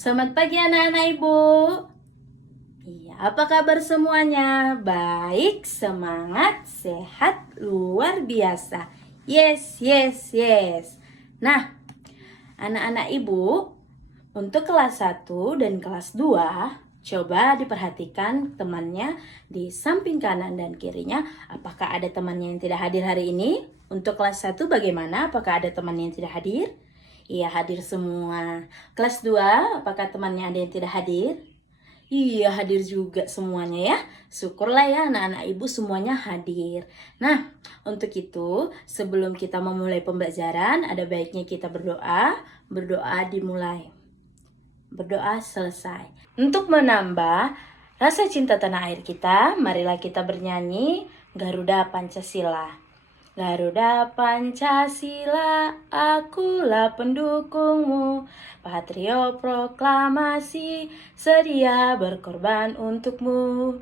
Selamat pagi anak-anak ibu. Iya, apa kabar semuanya? Baik, semangat, sehat, luar biasa. Yes, yes, yes. Nah, anak-anak ibu, untuk kelas 1 dan kelas 2, coba diperhatikan temannya di samping kanan dan kirinya. Apakah ada temannya yang tidak hadir hari ini? Untuk kelas 1 bagaimana? Apakah ada temannya yang tidak hadir? Iya, hadir semua. Kelas 2, apakah temannya ada yang tidak hadir? Iya, hadir juga semuanya ya. Syukurlah ya anak-anak ibu semuanya hadir. Nah, untuk itu sebelum kita memulai pembelajaran, ada baiknya kita berdoa. Berdoa dimulai. Berdoa selesai. Untuk menambah rasa cinta tanah air kita, marilah kita bernyanyi Garuda Pancasila. Garuda Pancasila, akulah pendukungmu. Patrio proklamasi, sedia berkorban untukmu.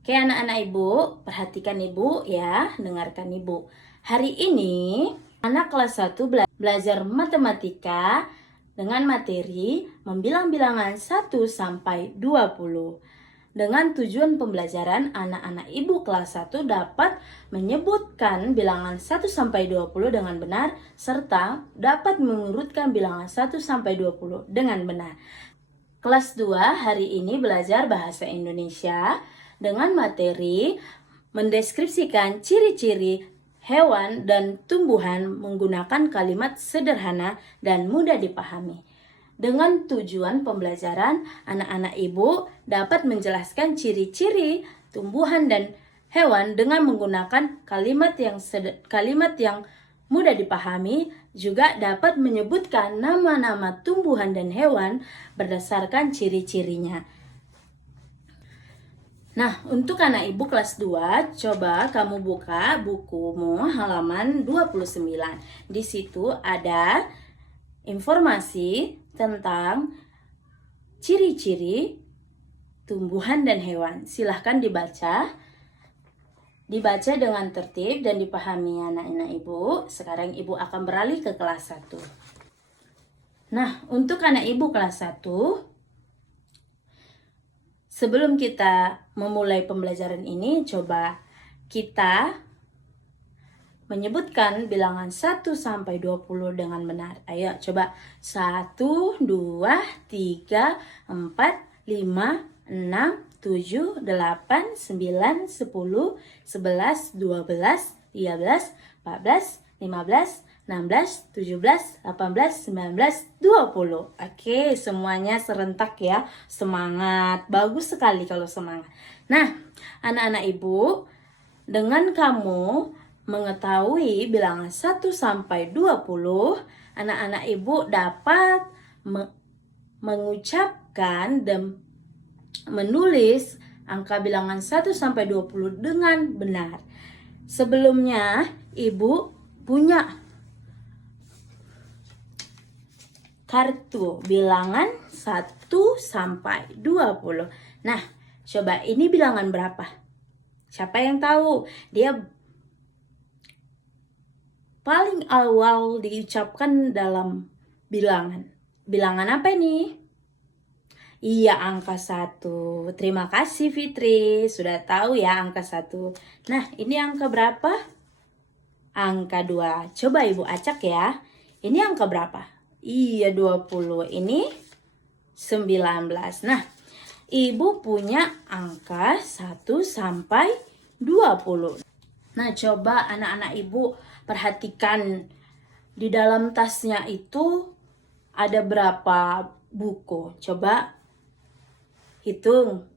Oke anak-anak ibu, perhatikan ibu ya, dengarkan ibu. Hari ini anak kelas 1 belajar matematika dengan materi membilang bilangan 1 sampai 20. Dengan tujuan pembelajaran, anak-anak ibu kelas 1 dapat menyebutkan bilangan 1 sampai 20 dengan benar serta dapat mengurutkan bilangan 1 sampai 20 dengan benar. Kelas 2 hari ini belajar bahasa Indonesia dengan materi mendeskripsikan ciri-ciri hewan dan tumbuhan menggunakan kalimat sederhana dan mudah dipahami. Dengan tujuan pembelajaran, anak-anak ibu dapat menjelaskan ciri-ciri tumbuhan dan hewan dengan menggunakan kalimat yang mudah dipahami, juga dapat menyebutkan nama-nama tumbuhan dan hewan berdasarkan ciri-cirinya. Nah, untuk anak ibu kelas 2, coba kamu buka bukumu halaman 29. Di situ ada informasi tentang ciri-ciri tumbuhan dan hewan. Silahkan dibaca dengan tertib dan dipahami anak-anak ibu. Sekarang ibu akan beralih ke kelas 1. Nah, untuk anak ibu kelas 1, sebelum kita memulai pembelajaran ini, coba kita menyebutkan bilangan 1 sampai 20 dengan benar. Ayo coba 1, 2, 3, 4, 5, 6, 7, 8, 9, 10, 11, 12, 13, 14, 15, 16, 17, 18, 19, 20. Oke, semuanya serentak ya. Semangat. Bagus sekali kalau semangat. Nah, anak-anak ibu, dengan kamu mengetahui bilangan 1 sampai 20, anak-anak ibu dapat mengucapkan dan menulis angka bilangan 1 sampai 20 dengan benar. Sebelumnya, ibu punya kartu bilangan 1 sampai 20. Nah, coba ini bilangan berapa? Siapa yang tahu? Dia paling awal diucapkan dalam bilangan. Bilangan apa ini? Iya, angka 1. Terima kasih Fitri, sudah tahu ya angka 1. Nah, ini angka berapa? Angka 2. Coba ibu acak ya. Ini angka berapa? Iya, 20. Ini 19. Nah, ibu punya angka 1 sampai 20. Nah, coba anak-anak ibu perhatikan di dalam tasnya itu ada berapa buku. Coba hitung.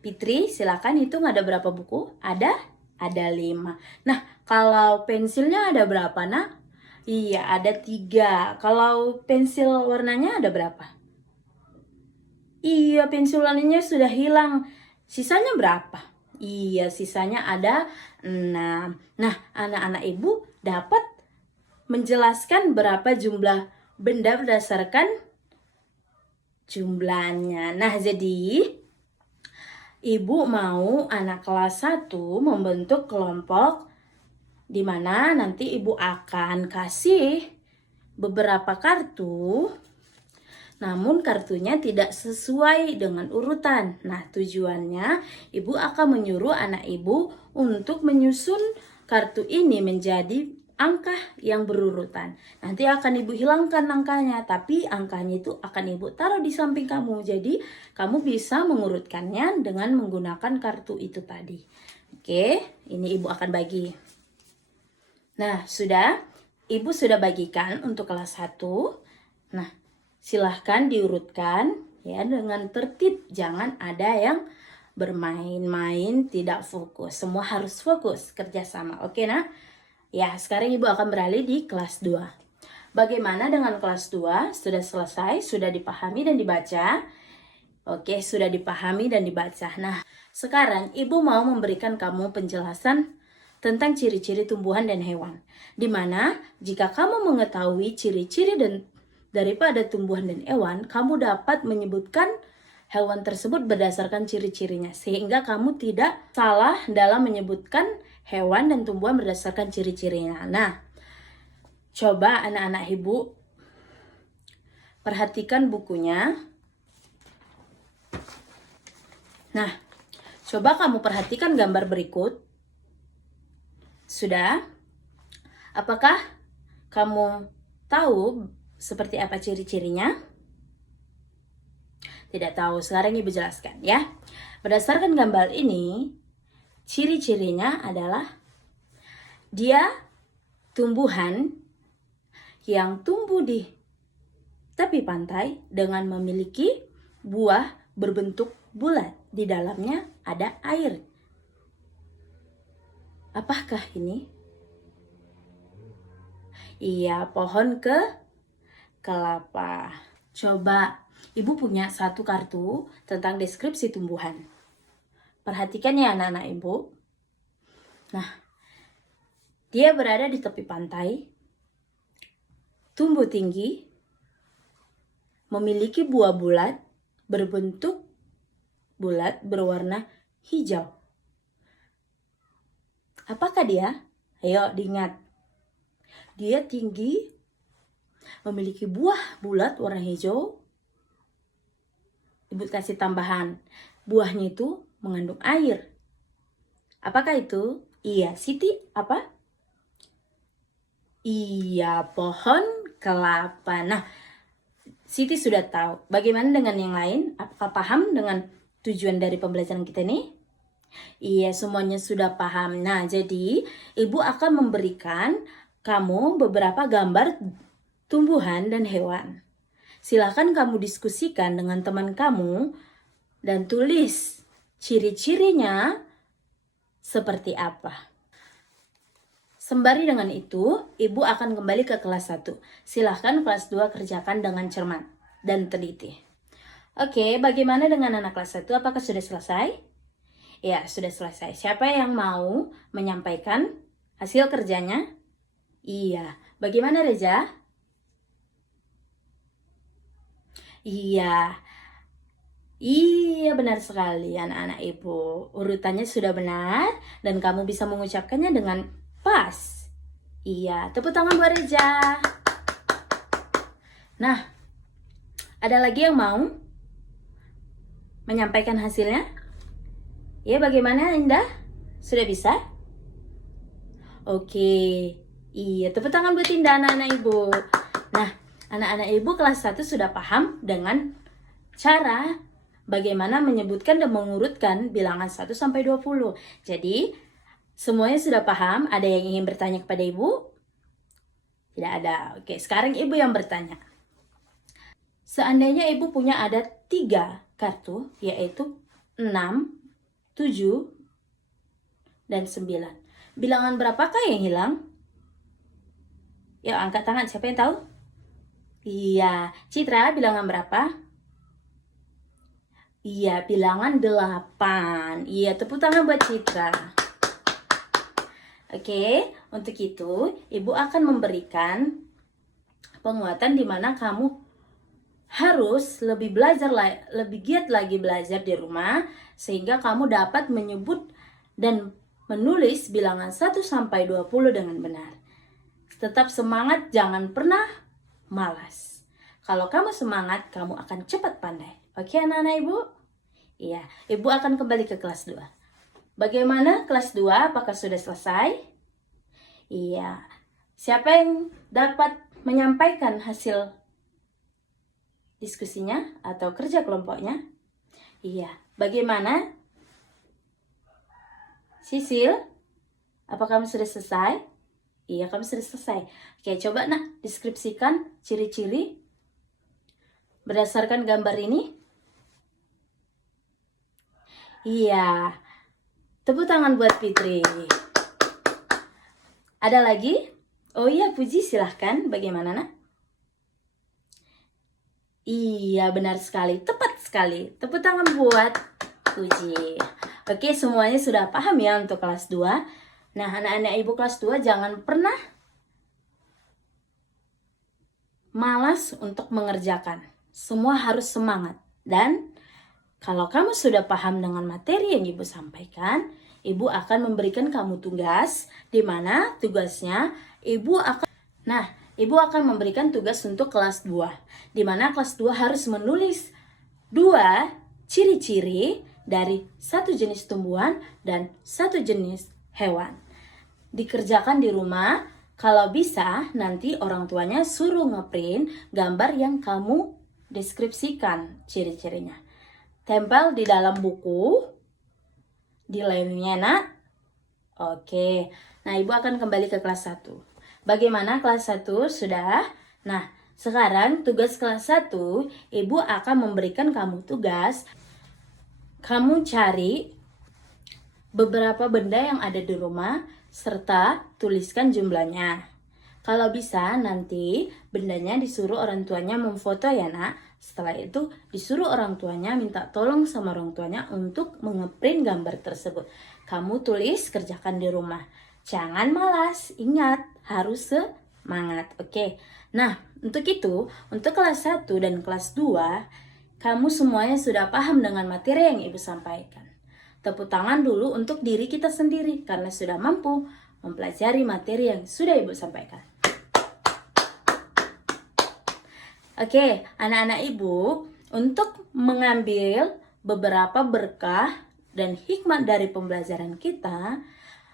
Fitri, silakan hitung ada berapa buku? Ada 5. Nah, kalau pensilnya ada berapa, Nak? Iya, ada 3. Kalau pensil warnanya ada berapa? Iya, pensil warnanya sudah hilang. Sisanya berapa? Iya, sisanya ada 6. Nah, anak-anak ibu dapat menjelaskan berapa jumlah benda berdasarkan jumlahnya. Nah, jadi ibu mau anak kelas 1 membentuk kelompok di mana nanti ibu akan kasih beberapa kartu namun kartunya tidak sesuai dengan urutan. Nah, tujuannya ibu akan menyuruh anak ibu untuk menyusun kartu ini menjadi angka yang berurutan. Nanti akan ibu hilangkan angkanya, tapi angkanya itu akan ibu taruh di samping kamu. Jadi kamu bisa mengurutkannya dengan menggunakan kartu itu tadi. Oke, ini ibu akan bagi. Nah, ibu sudah bagikan untuk kelas 1. Nah, silahkan diurutkan ya dengan tertib. Jangan ada yang bermain-main, tidak fokus. Semua harus fokus, kerjasama. Oke, nah? Ya, sekarang ibu akan beralih di kelas 2. Bagaimana dengan kelas 2? Sudah selesai, sudah dipahami dan dibaca? Oke, sudah dipahami dan dibaca. Nah, sekarang ibu mau memberikan kamu penjelasan tentang ciri-ciri tumbuhan dan hewan. Dimana jika kamu mengetahui ciri-ciri daripada tumbuhan dan hewan, kamu dapat menyebutkan hewan tersebut berdasarkan ciri-cirinya. Sehingga kamu tidak salah dalam menyebutkan hewan dan tumbuhan berdasarkan ciri-cirinya. Nah, coba anak-anak ibu perhatikan bukunya. Nah, coba kamu perhatikan gambar berikut. Sudah? Apakah kamu tahu seperti apa ciri-cirinya? Tidak tahu, sekarang ibu jelaskan ya. Berdasarkan gambar ini, ciri-cirinya adalah dia tumbuhan yang tumbuh di tepi pantai dengan memiliki buah berbentuk bulat. Di dalamnya ada air. Apakah ini? Iya, pohon kelapa. Coba, ibu punya satu kartu tentang deskripsi tumbuhan. Perhatikan ya anak-anak ibu. Nah, dia berada di tepi pantai, tumbuh tinggi, memiliki buah bulat, berbentuk bulat berwarna hijau. Apakah dia? Ayo diingat. Dia tinggi, memiliki buah bulat warna hijau. Ibu kasih tambahan. Buahnya itu mengandung air. Apakah itu? Iya, Siti apa? Iya, pohon kelapa. Nah, Siti sudah tahu. Bagaimana dengan yang lain? Apakah paham dengan tujuan dari pembelajaran kita nih? Iya, semuanya sudah paham. Nah, jadi ibu akan memberikan kamu beberapa gambar tumbuhan dan hewan. Silakan kamu diskusikan dengan teman kamu dan tulis ciri-cirinya seperti apa. Sembari dengan itu, ibu akan kembali ke kelas 1. Silahkan kelas 2 kerjakan dengan cermat dan teliti. Oke, bagaimana dengan anak kelas 1? Apakah sudah selesai? Ya, sudah selesai. Siapa yang mau menyampaikan hasil kerjanya? Iya. Bagaimana Reza? Iya. Iya, benar sekali anak-anak ibu. Urutannya sudah benar dan kamu bisa mengucapkannya dengan pas. Iya, tepuk tangan buat Reza. Nah, ada lagi yang mau menyampaikan hasilnya? Ya, bagaimana Indah? Sudah bisa? Oke. Iya, tepuk tangan buat Indah anak-anak ibu. Nah, anak-anak ibu kelas 1 sudah paham dengan cara bagaimana menyebutkan dan mengurutkan bilangan 1 sampai 20. Jadi, semuanya sudah paham? Ada yang ingin bertanya kepada ibu? Tidak ada. Oke, sekarang ibu yang bertanya. Seandainya ibu punya ada 3 kartu, yaitu 6, 7, dan 9. Bilangan berapakah yang hilang? Yuk, angkat tangan. Siapa yang tahu? Iya. Citra, bilangan berapa? Iya, bilangan 8. Iya, tepuk tangan buat Citra. Oke, untuk itu, ibu akan memberikan penguatan di mana kamu harus lebih giat lagi belajar di rumah sehingga kamu dapat menyebut dan menulis bilangan 1 sampai 20 dengan benar. Tetap semangat, jangan pernah malas. Kalau kamu semangat, kamu akan cepat pandai. Oke anak-anak ibu? Iya, ibu akan kembali ke kelas 2. Bagaimana kelas 2? Apakah sudah selesai? Iya. Siapa yang dapat menyampaikan hasil diskusinya atau kerja kelompoknya? Iya. Bagaimana? Sisil, apa kamu sudah selesai? Iya, kamu sudah selesai. Oke, coba nak deskripsikan ciri-ciri berdasarkan gambar ini. Iya. Tepuk tangan buat Fitri. Ada lagi? Oh iya, Puji, silahkan. Bagaimana nak? Iya, benar sekali. Tepat sekali. Tepuk tangan buat Puji. Oke, semuanya sudah paham ya untuk kelas 2. Nah, anak-anak ibu kelas 2 jangan pernah malas untuk mengerjakan. Semua harus semangat. Dan kalau kamu sudah paham dengan materi yang ibu sampaikan, ibu akan memberikan kamu tugas, di mana tugasnya ibu akan memberikan tugas untuk kelas 2, di mana kelas 2 harus menulis 2 ciri-ciri dari satu jenis tumbuhan dan satu jenis hewan. Dikerjakan di rumah, kalau bisa nanti orang tuanya suruh ngeprint gambar yang kamu deskripsikan ciri-cirinya. Tempel di dalam buku, di lainnya nak. Oke, nah ibu akan kembali ke kelas 1. Bagaimana kelas 1 sudah? Nah, sekarang tugas kelas 1, ibu akan memberikan kamu tugas. Kamu cari beberapa benda yang ada di rumah, serta tuliskan jumlahnya. Kalau bisa nanti bendanya disuruh orang tuanya memfoto ya nak. Setelah itu disuruh orang tuanya minta tolong sama orang tuanya untuk mengeprint gambar tersebut. Kamu tulis, kerjakan di rumah. Jangan malas, ingat harus semangat. Oke. Nah, untuk itu, untuk kelas 1 dan kelas 2, kamu semuanya sudah paham dengan materi yang ibu sampaikan. Tepuk tangan dulu untuk diri kita sendiri karena sudah mampu mempelajari materi yang sudah ibu sampaikan. Oke, anak-anak ibu, untuk mengambil beberapa berkah dan hikmat dari pembelajaran kita,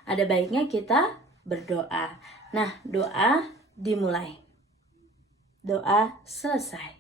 ada baiknya kita berdoa. Nah, doa dimulai. Doa selesai.